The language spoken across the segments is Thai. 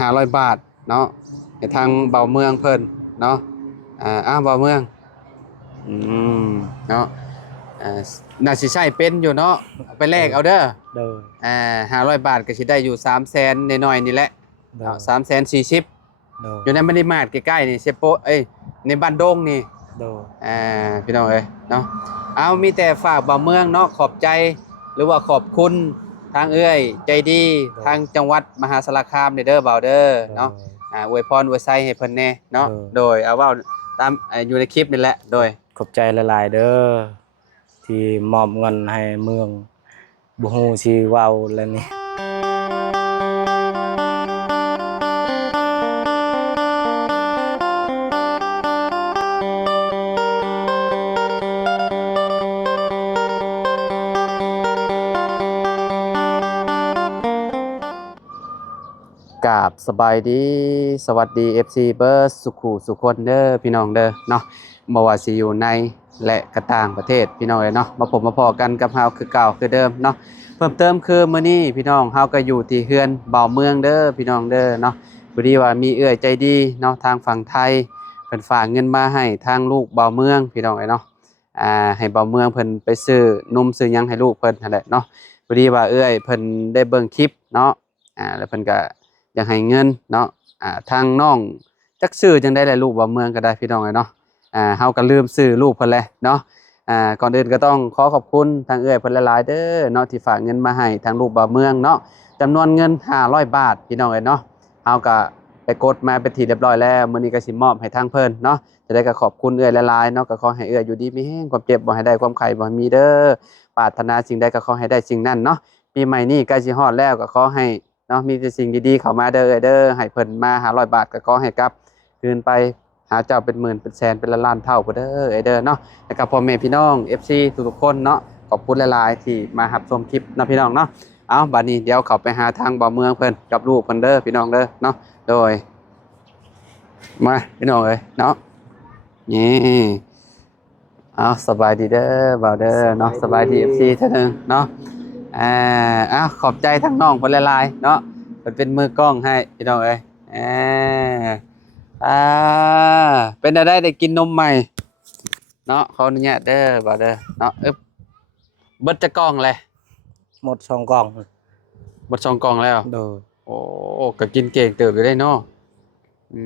500 บาทเนาะให้ทางเบาเมืองเพิ่นเนาะเบาเมืองอืมเนาะอ่าน่าสิใช้เป็นอยู่เนาะเอาไปแลโดยกเอาเด้อโดย500 บาทก็สิได้อยู่300,000น้อยๆนี่แหละโดเนาะย340โดยอยู่ในมณีมาร์ทใกล้ๆนี่เซโปเอ้ยในบ้านดงนี่โดยพี่น้องเอ้ยเนาะเอามีแต่ฝากบ่าวเมืองเนาะขอบใจหรือว่าขอบคุณทางเอ้ยใจดีทางจังหวัดมหาสารคามเด้อบ่าวเด้อเนาะอวยพรอวยไซให้เพิ่นแน่เนาะโดยเอาเว้าตามอยู่ในคลิปนี่แหละโดยขอบใจหลายๆเด้อที่มอบเงินให้เมืองบ่ฮู้สิเว้าแล้วนี่กราบสบายดีสวัสดี FC เบิร์ดสุขุสุคนเด้อพี่น้องเด้อเนาะบ่ว่าสิอยู่ในและก็ต่างประเทศพี่น้องเอ้ยเนาะมาพบมาพอกันกับเฮาคือเก่าคือเดิมเนาะเพิ่มเติมคือมื้อนี้พี่น้องเฮาก็อยู่ที่เฮือนบ่าวเมืองเด้อพี่น้องเด้อเนาะพอดีว่ามีเอื้อยใจดีเนาะทางฝั่งไทยเพิ่นฝากเงินมาให้ทางลูกบ่าวเมืองพี่น้องเอ้ยเนาะให้บ่าวเมืองเพิ่นไปซื้อนมซื้อหยังให้ลูกเพิ่นนั่นแหละเนาะพอดีว่าเอื้อยเพิ่นได้เบิ่งคลิปเนาะแล้วเพิ่นก็อยากให้เงินเนาะทางน้องจักซื้อจังได้แหละลูกบ่าวเมืองก็ได้พี่น้องเอ้ยเนาะเฮาก็ลืมซื้อลูกเพิ่นแหละเนาะก่อนอื่นก็ต้องขอขอบคุณทางเอื้อยเพิ่นหลายๆเด้อเนาะที่ฝากเงินมาให้ทางลูกบ่าวเมืองเนาะจำนวนเงิน500 บาทพี่น้องเอ้ยเนาะเฮาก็ไปกดมาเป็นที่เรียบร้อยแล้วมื้อนี้ก็สิมอบให้ทางเพิ่นเนาะจะได้ก็ขอบคุณเอื้อยหลายๆเนาะก็ขอให้เอื้อยอยู่ดีมีแรงความเจ็บบ่ให้ได้ความไข้บ่ให้มีเด้อปรารถนาสิ่งใดก็ขอให้ได้สิ่งนั้นเนาะปีใหม่นี้ใกล้สิฮอดแล้วก็ขอให้เนาะมีแต่สิ่งดีๆเข้ามาเด้อเด้อให้เพิ่นมา500 บาทก็ขอให้กลับคืนไปหาเจ้าเป็นหมื่นเป็นแสนเป็นล้านๆเท่าพุ่นเด้อเด้อเนาะแล้วก็พ่อแม่พี่น้อง FC ทุกๆคนเนาะขอบคุณหลายๆที่มารับชมคลิปเนาะพี่น้องเนาะเอาบัดนี้เดี๋ยวเข้าไปหาทางบ่าวเมืองเพิ่นกับลูกเพิ่นเด้อพี่น้องเด้อเนาะโดยมาพี่น้องเอ้ยเนาะนี่เอาสบายดีเด้อบ่าวเด้อเนาะสบายดี FC เท่านึงเนาะ ขอบใจทั้งน้องคนละลายเนาะมันเป็นมือกล้องให้พี่น้องเอ้ยอ่าอ่าเป็นอะไรได้กินนมใหม่เนาะขออนุญาตเด้อบ่าวเด้อเนาะเบิดจะกล้องเลยหมด2กล่องเบิด2 กล้องแล้วโดยโอ้ก็กินเก่งเติบอยู่ได้เนาะอื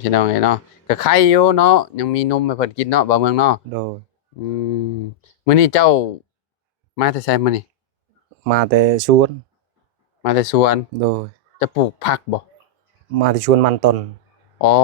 พี่น้องเอ้ยเนาะก็ไข่อยู่เนาะยังมีนมให้เพิ่นกินเนาะบ่าวเมืองเนาะโดยอืมมื้อนี้เจ้ามาแต่ไสมื้อนี้มาแต่ชวนมาแต่สวนโดยจะปลูกผักบ่ มาแต่ชวนมันต้นอ๋อ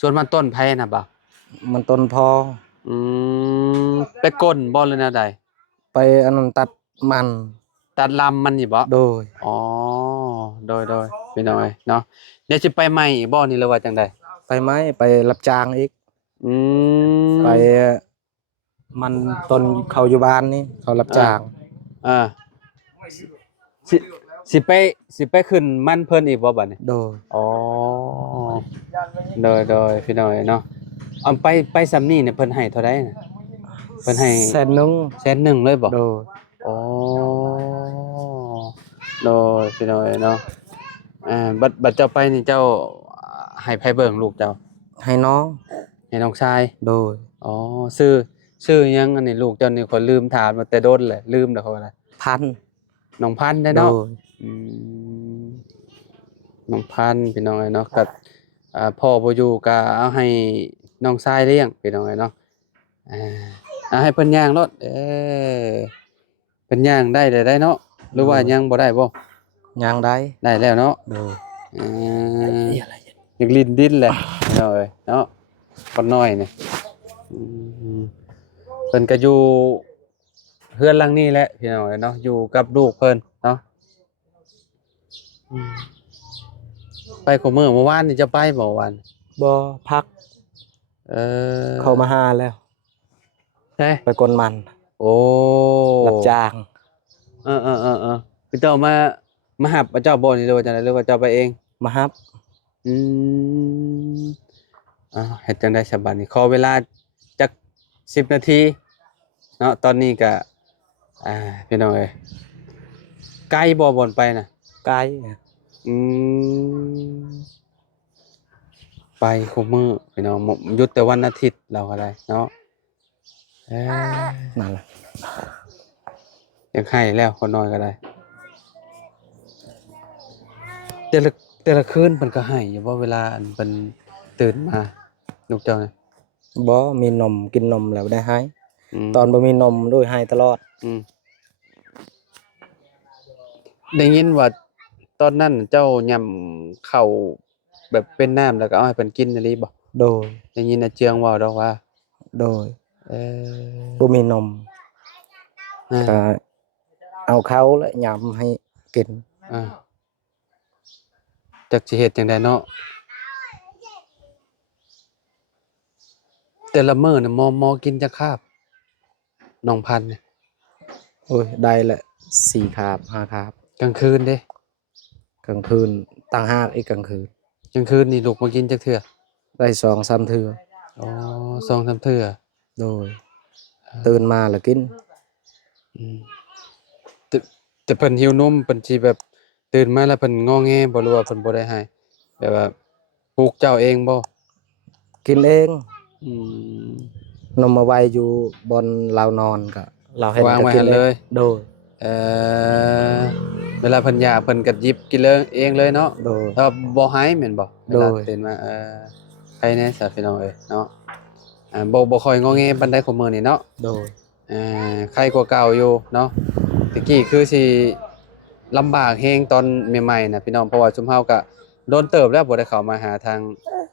ส่วนมันต้นไผ่น่ะบ่มันต้นพออืไปก้นบ่หรือแนวใดไปอันนั้นตัดมันตัดลำมันนี่บ่โดยอ๋อโดยพี่น้อยเนาะเดี๋ยวสิไปใหม่อีกบ่นี่หรือว่าจังใดไปไหมไปรับจ้างอีกอืไปมมันต้นเขาอยู่บ้านนี่เขารับจ้างอ่าสิสิไปสิไปขึ้นมันเพิ่นอีกบ่บัดนี้โดยอ๋อโดยพี่น้อยเนาะไปซำนี้เนี่ยเพิ่นให้เท่าใดน่ะเพิ่นให้100,000100,000เลยบ่โดยอ๋อโดยพี่น้อยเนาะบัดเจ้าไปนี่เจ้าให้ไผเบิ่งลูกเจ้าให้น้องให้น้องชายโดยอ๋อชื่อหยังอันนี้ลูกเจ้านี่ข้อยลืมถามมาแต่โดนแหละลืมแล้วเขาว่าอะไรพันน้องพันธุ์ได้โดเนาะยอืมน้องพันธุ์พี่น้อยเนาะก็พ่อบ่อยู่ก็เอาให้น้องชายเลี้ยงพี่น้อยเนาะอ่าให้เพิ่นย่างรถเพิ่นย่างได้ได้เนาะหรือว่ายังบ่ได้บ่ยังได้ได้แล้วเนาะโดยอ่าอยากลิ้นดิ้นแหละพี่น้อยเนาะคนน้อยนี่อืมเพิ่นก็อยู่เฮือนหลังนี้แหละพี่น้อยเนาะอยู่กับลูกเพิ่นเนาะอืมไปขอมื้อเมื่อวานนี่จะไปบ่วาน บ่พักเออเขามาหาแล้วใช่ไปกลมันโอ้รับจ้างคือเจ้ามาหับเจ้าบ่นี่หรือว่าจังได๋หรือว่าเจ้าไปเองมาฮับอืมเฮ็ดจังได๋ฉบัดนี้ขอเวลาจัก10 นาทีเนาะตอนนี้ก็พี่น้องเอ้ยไกลบ่บ่อนไปน่ะไกล อืมไปคุมื้อพี่น้องหยุดแต่วันอาทิตย์เราก็ได้เนาะเอ้ย นั่นแหละ อยากให้แล้วคนน้อยก็ได้แต่ละแต่ละคืนเพิ่นก็ให้อยู่บ่เวลาอันเพิ่นตื่นมาลูกเจ้าน่ะบ่มีนมกินนมแล้วได้ให้อืมตอนบ่มีนมด้วยให้ตลอดอืมได้ยินว่าตอนนั้นเจ้าย่ำข้าวแบบเป็นน้ำแล้วก็เอาให้เพิ่นกินอีหลีบ่โดยได้ยินอาเจืองเว้าดอกว่าโดยเออบ่มีนมอาก็เอาเขาแล้วยำให้กินอาจักสิเฮ็ดจังไดเนาะแต่ละมื้อน่ะหมอกินจักคาบน้องพันธุ์นี่โอ้ยได้แหละ4คาบ5คาบกลางคืนเด้กลางคืนต่างหากอีกกลางคืนกลางคืนนี่ลูกบ่กินจักเทื่อได้2-3เทื่ออ๋อ2-3เทื่อโดยตื่นมาแล้วกินอืม แต่แต่เพิ่นหิวนมเพิ่นสิแบบตื่นมาแล้วเพิ่นงอแงบ่หรือว่าเพิ่นบ่ได้ให้แบบว่าปลูกเจ้าเองบ่กินเอง อืมนมมาไว้อยู่บนเรานอนก็เราเห็นวางก็ไว้กินเองหั่นเลยโดยเอ่อเวลาเพิ่นอยากเพิ่นก็หยิบกินเลยเองเลยเนาะโดยถ้าบ่ให้แม่นบ่เวลาโดยตื่นมาใครแน่ซะพี่น้องเอ้ยเนาะบ่ค่อยงอแงปานใดคุมื้อนี้เนาะโดยใครกว่าเก่าอยู่เนาะตะกี้คือสิลำบากแฮงตอนใหม่ๆน่ะพี่น้องเพราะว่าซุมเฮาก็โดนเติบแล้วบ่ได้เข้ามาหาทาง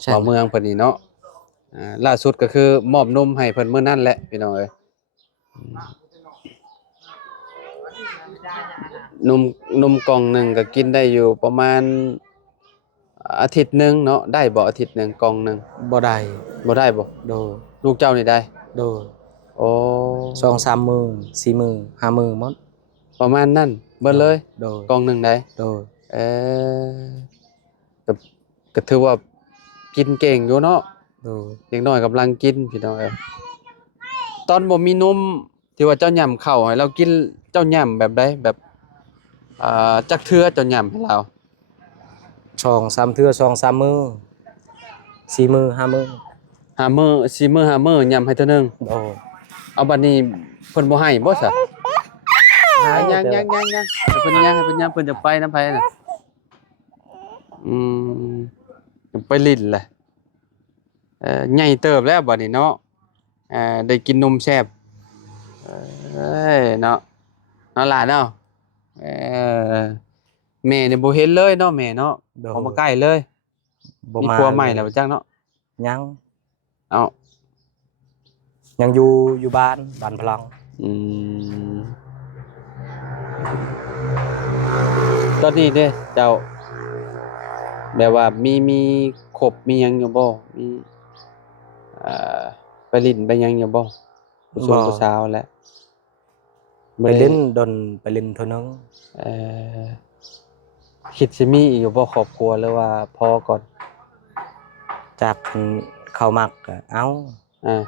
ใช่เว้าเมืองเพิ่นนี่เนาะล่าสุดก็คือมอบนมให้เพิ่นมื้อนั้นแหละพี่น้องเอ้ยนมนมกล่องหนึ่งก็กินได้อยู่ประมาณอาทิตย์หนึ่งเนาะได้บ่อาทิตย์หนึ่งกล่องหนึ่งบ่ได้บ่ได้บ่โดยลูกเจ้านี่ได้โดยโอ้2-3มื้อ4มื้อ5มื้อหมดประมาณนั้นเบิดเลยโดยกล่องหนึ่งได้โดยเออก็ก็ถือว่ากินเก่งอยู่เนาะโดยเด็กน้อยกำลังกินพี่น้องเอ้ยตอนบ่มีนมที่ว่าเจ้าหย่ำข้าวให้เรากินเจ้าหย่ำแบบใดแบบจักเทื่อเจ้าหย่ำให้เรา 2-3เทื่อ2-3มื้อ4มื้อ5มื้อหามื้อ4มื้อ5มื้อยำให้เทื่อหนึงโดยเอาบัดนี้เพิ่นบ่ให้บ่ซะให้ยังแต่ๆๆๆให้เพิ่นย่างให้เพิ่นย่างเพิ่นจะไปนำไผน่ะอืมไปลิ้นแหละใหญ่เติบแล้วบัดนี้เนาะได้กินนมแซ่บเอ้ยเนาะเนาะหลานเนาะเออแม่นี่บ่เห็นเลยเนาะแม่เนาะโดบ่มายใกล้เลยบ่มีมาผัวใหม่เลยแล้วบ่จักเนาะยังเอ้ายังอยู่บ้านพลังอืมตอนนี้เด้เจ้า แบบว่ามีครบมีหยังอยู่บ่มีอ่าไปลิ้นไปหยังอยู่บ่ผู้ชงบ่ผู้สาวแหละไปบ่ได้เล่นดนไปเล่นเท่านึงเอ่อคิดสิมีอีกอยู่บ่ครอบครัวหรือว่าพอก่อนจากเพิ่นเขามักก็เอาอา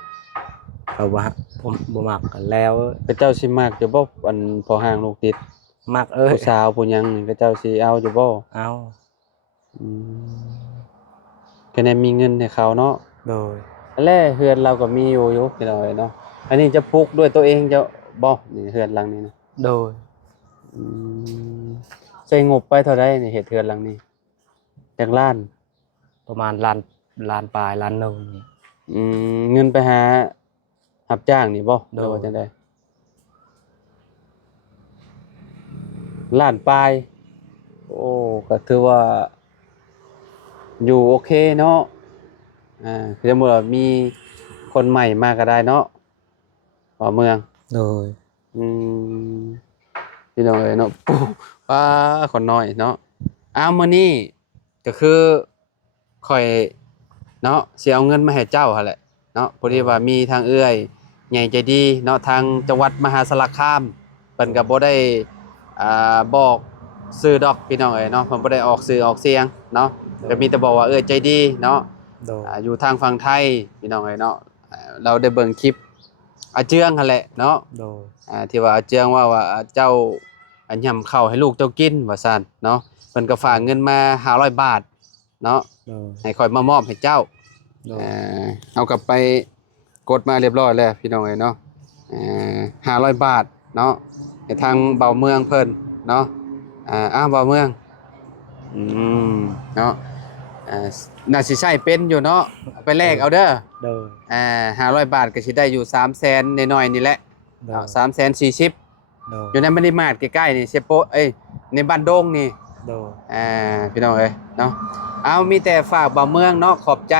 เขาบ่ฮักบ่มักก็แล้ว เขาเจ้าสิมักอยู่บ่อันพอห้างลูกติดมักเอ้ยผู้สาวผู้หยังนี่เขาเจ้าสิเอาอยู่บ่เอาอืมคะแนนมีเงินให้เขาเนาะโดยอันแลเฮือนเราก็มีอยู่พี่น้อยเนาะอันนี้จะปลูกด้วยตัวเองจะบ่นี่เฮือนหลังนี้นะ โดยอืมใช้งบไปเท่าใดนี่เฮ็ดเทือนหลังนี้จักล้านประมาณล้านปลายล้านหนึงนี่เงินไปหารับจ้างนี่บ่หโดรือว่าย จังไดล้านปลายโอ้ก็ถือว่าอยู่โอเคเนาะคือสมมุติว่ามีคนใหม่มาก็ได้เนาะพ่อเมืองโดยอืมพี่น้องเอ้ยเนาะปูป้าคนน้อยเนาะมื้อนี้ก็คือข้อยเนาะสิเอาเงินมาให้เจ้าหั่นแหละเนาะพอดีว่ามีทางเอื้อยใหญ่ใจดีเนาะทางจังหวัดมหาสารคามเพิ่นก็บ่ได้บอกชื่อดอกพี่น้องเอ้ยเนาะเพิ่นบ่ได้ออกชื่อออกเสียงเนาะก็มีแต่บอกว่าเอื้อยใจดีเนาะโดยอยู่ทางฝั่งไทยพี่น้องเอ้ยเนาะเราได้เบิ่งคลิปอาเจืองหั่นแหละเนาะ โดยที่ว่าอาเจียงว่าเจ้าอันยำข้าวให้ลูกเจ้ากินว่าซั่นเนาะ พิ่นก็ฝากเงินมา500บาทเนาะ โดย ให้คอยมามอบให้เจ้า โดย เอากลับไปกดมาเรียบร้อยแล้วพี่น้องเอ้ยเนาะ500บาทเนาะให้ทางเบาเมืองเพิ่นเนาะเบาเมืองเนาะน่าสิใช้เป็นอยู่เนาะเอาไปแลกเอาเด้อ โดย 500บาทก็สิได้อยู่300,000น้อยๆนี่แหละ โดย 340,000 โดย อยู่ในบริมาตรใกล้ๆนี่เซโปในบ้านดงนี่ โดย พี่น้องเอ้ยเนาะเอามีแต่ฝากบ่าวเมืองเนาะขอบใจ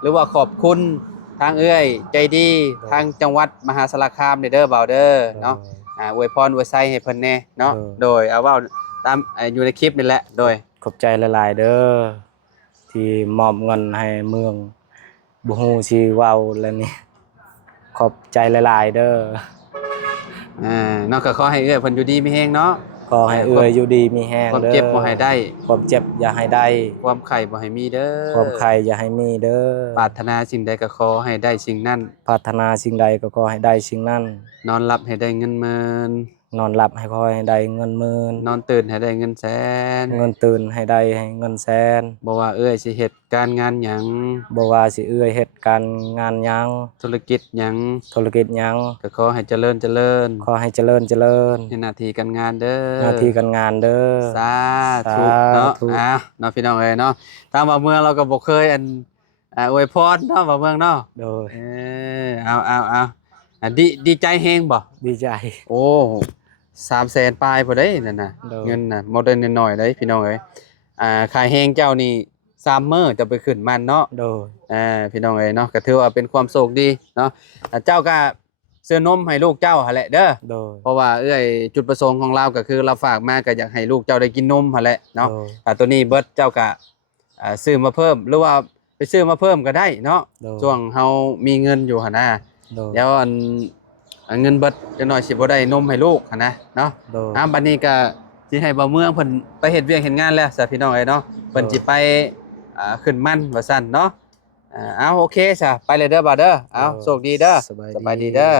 หรือว่าขอบคุณทางเอ้ยใจดีทางจังหวัดมหาสารคามเด้อบ่าวเด้อเนาะอวยพรอวยไซให้เพิ่นแน่เนาะโดยเอาเว้าตามอยู่ในคลิปนี่แหละโดย ขอบใจหลายๆเด้อที่มอบเงินให้เมืองบ่ฮู้สิเว้าแล้วนี่ขอบใจหลายๆเด้อ เนาะก็ขอให้เอ้ยเพิ่นอยู่ดีมีแฮงเนาะ ขอให้เอื้อยอยู่ดีมีแฮง ความ เด้อ เจ็บบ่ให้ได้ ความเจ็บอย่าให้ได้ ความไข้บ่ให้มีเด้อ ความใครอย่าให้มีเด้อ ปรารถนาสิ่งใดก็ขอให้ได้สิ่งนั้น ปรารถนาสิ่งใดก็ขอให้ได้สิ่งนั้น นอนหลับให้ได้เงินหมื่น นอนหลับให้ขอให้ได้เงินหมื่น นอนตื่นให้ได้เงินแสน เงินตื่นให้ได้ให้เงินแสน บ่ว่าเอ้ยสิเฮ็ดการงานหยัง บ่ว่าสิเอื้อยเฮ็ดการงานหยัง ธุรกิจหยัง ธุรกิจหยัง ก็ขอให้เจริญเจริญ ขอให้เจริญเจริญ ในหน้าที่การงานเด้อ หน้าที่การงานเด้อ สาธุ สาธุ เนาะเนาะพี่น้องเอ้ยเนาะทางบ่าวเมืองเราก็บ่เคยอวยพรเนาะบ่าวเมืองเนาะ โดย เอาดีใจแฮงบ่ ดีใจ โอ้300,000ปลายบ่ได้นั่นน่ะ โดย เงินน่ะบ่ได้น้อยๆเด้พี่น้องเอ้ยขายแฮงเจ้านี่3มื้อจะไปขึ้นมันเนาะ โดย พี่น้องเอ้ยเนาะก็ถือว่าเป็นความโชคดีเนาะเจ้าก็ซื้อนมให้ลูกเจ้าหั่นแหละเด้อ โดย เพราะว่าจุดประสงค์ของเราก็คือเราฝากมาก็อยากให้ลูกเจ้าได้กินนมหั่นแหละเนาะ โดย ตัวนี้เบิดเจ้าก็ซื้อมาเพิ่มหรือว่าไปซื้อมาเพิ่มก็ได้เนาะ โดย ช่วงเฮามีเงินอยู่หั่นนะ โดย เดี๋ยวเงินเบิดจักหน่อยสิบ่ได้นมให้ลูกหั่นนะเนาะ โดย บัดนี้ก็สิให้บ่าวเมืองเพิ่นไปเฮ็ดเวียกเฮ็ดงานแล้วซะพี่น้องเอ้ยเนาะเพิ่นสิไปขึ้นมันว่าซั่นเนาะเอาโอเคซะไปเลยเด้อบ่าวเด้อเอาโชคดีเด้อ สบาย สบายดีเด้อ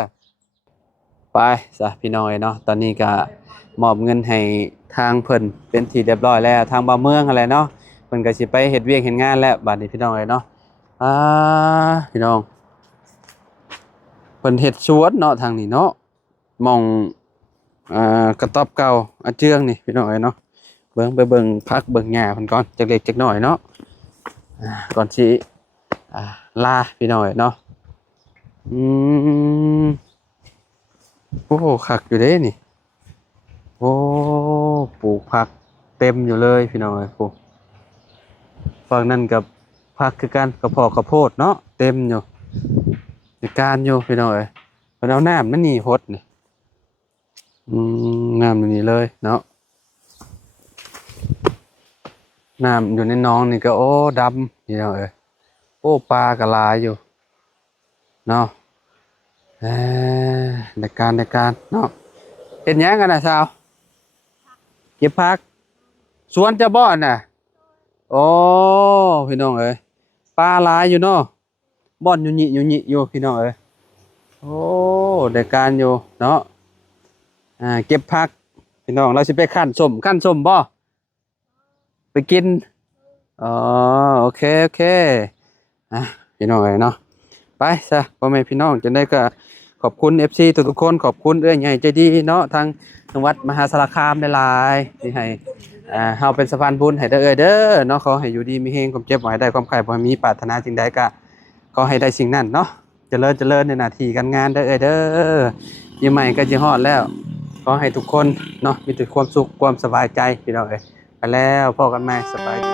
ไปซะพี่น้องเอ้ยเนาะตอนนี้ก็มอบเงินให้ทางเพิ่นเป็นที่เรียบร้อยแล้วทางบ่าวเมืองอะไรเนาะเพิ่นก็สิไปเฮ็ดเวียกเฮ็ดงานแล้วบัดนี้พี่น้องเอ้ยเนาะพี่น้องเพิ่นเฮ็ดสวนเนาะทางนี้เนาะหม่องกระต๊อบเก่าอาเจืองนี่พี่น้องเอ้ยเนาะเบิ่งไปเบิ่งพักเบิ่งหญ้าเพิ่นก่อนจักเล็กจักน้อยเนาะก่อนสิลาพี่น้องเอ้ยเนาะโอ้คักอยู่เด้นี่โอ้ปลูกผักเต็มอยู่เลยพี่น้องเอ้ยปลูกฝั่งนั้นกับผักคือกันกระเพาะข้าวโพดเนาะเต็มอยู่มีการอยู่พี่น้องเอ้ยเพิ่นเอาน้ำนั่นนี่หดนี่น้ำนี่เลยเนาะน้ำอยู่ในหนองนี่ก็โอ้ดำพี่น้องเอ้ยโอ้ปลาก็หลายอยู่เนาะในการเนาะเฮ็ดหยังกันน่ะสาวเก็บผักสวนจะบ่อนน่ะโอ้พี่น้องเอ้ยปลาหลายอยู่เนาะบ่อนอยู่หยิอยู่พี่น้องเอ้ยโอ้ในการอยู่เนาะเก็บผักพี่น้องเราสิไปคั่นส้มบ่ไปกินอ๋อโอเคพี่น้องเอ้ยเนาะไปซะพ่อแม่พี่น้องจังได๋ก็ขอบคุณ FC ทุกๆคนขอบคุณเอ้ยใหญ่ใจดีเนาะทางจังหวัดมหาสารคามหลายๆที่ให้เฮาเป็นสะพานบุญให้เด้อเด้อเนาะขอให้อยู่ดีมีแฮงความเจ็บบ่ให้ได้ความไข้บ่ให้มีปรารถนาสิ่งใดก็ขอให้ได้สิ่งนั้นเนาะเจริญในหน้าที่การงานเด้อเด้อปีใหม่ก็สิฮอดแล้วขอให้ทุกคนเนาะมีแต่ความสุขความสบายใจพี่น้องเอ้ยไปแล้วพบกันใหม่สบายดี